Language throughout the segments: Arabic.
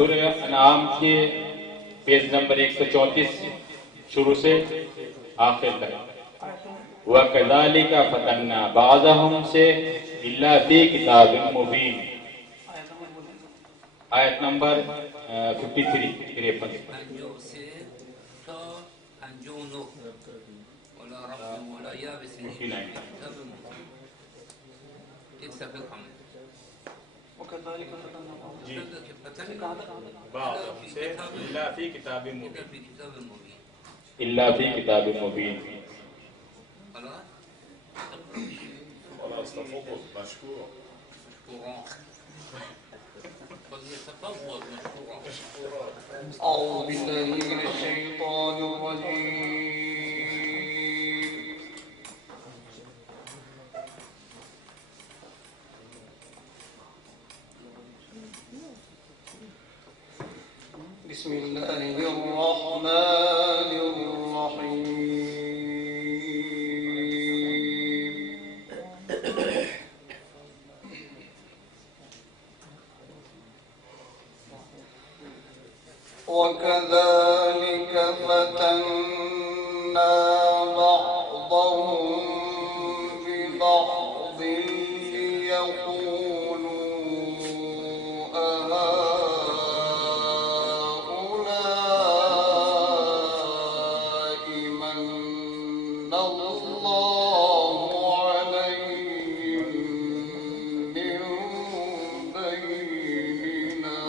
सूरह अनाम के पेज नंबर 134 शुरू से आखिर तक। व कज़ालिका फतन्ना बाज़हुम से इल्ला फी किताबिन मुबीन। आयत नंबर 53 इल्ला फी किताबिन मुबीन। أعوذ بالله من الشيطان الرجيم. بسم الله الرحمن الرحيم. وكذلك فتنا بعضهم ببعض ليقولوا أهؤلاء من الله عليهم من بيننا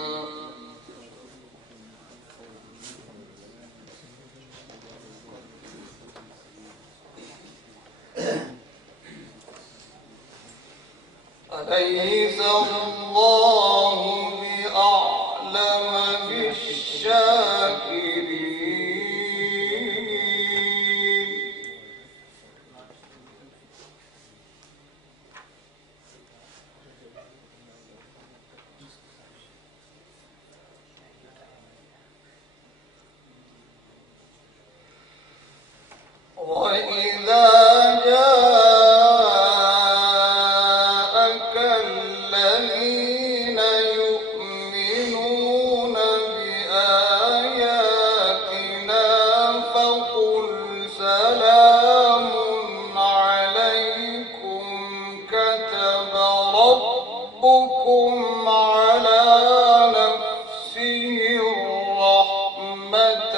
أليس الله بأعلم بالشاكرين. وإذا جاءك الذين يؤمنون بآياتنا فقل سلام عليكم كتب ربكم على نفسه الرحمة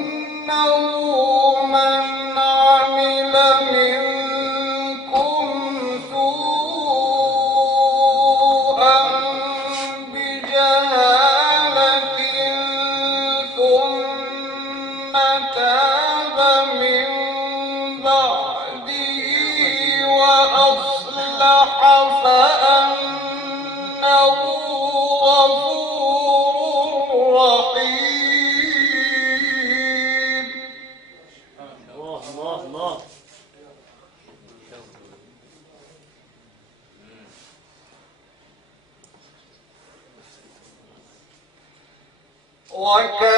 أنه من عمل منكم سوءا بجهالة ثم تاب من بعده وأصلح فأنه غفور رحيم. الله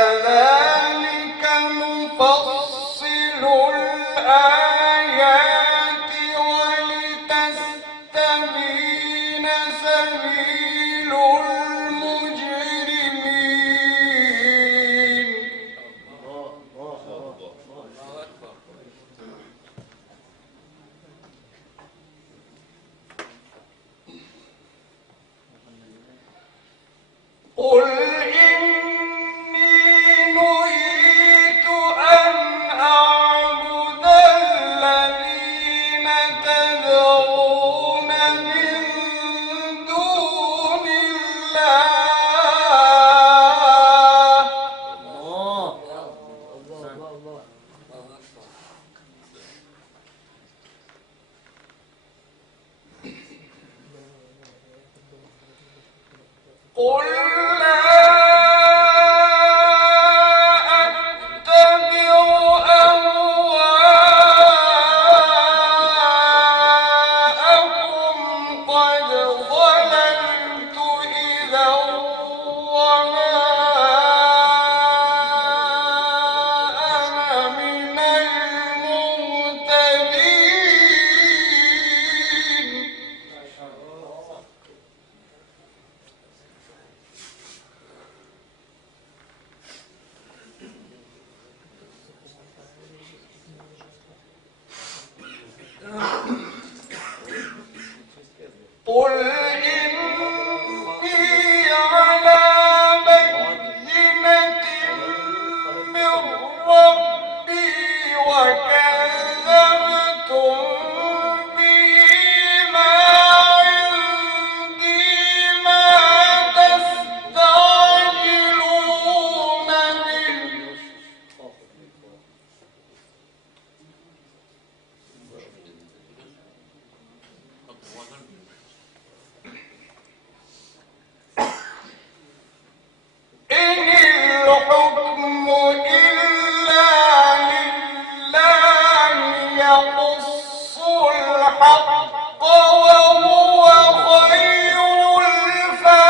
وكذلك نفصل الآيات ولتستبين سبيل المجرمين. قل إني نهيت أن أعبد الذين تدعون من دون الله. قل لا أتبع يقص الحق وهو خير الفاصلين.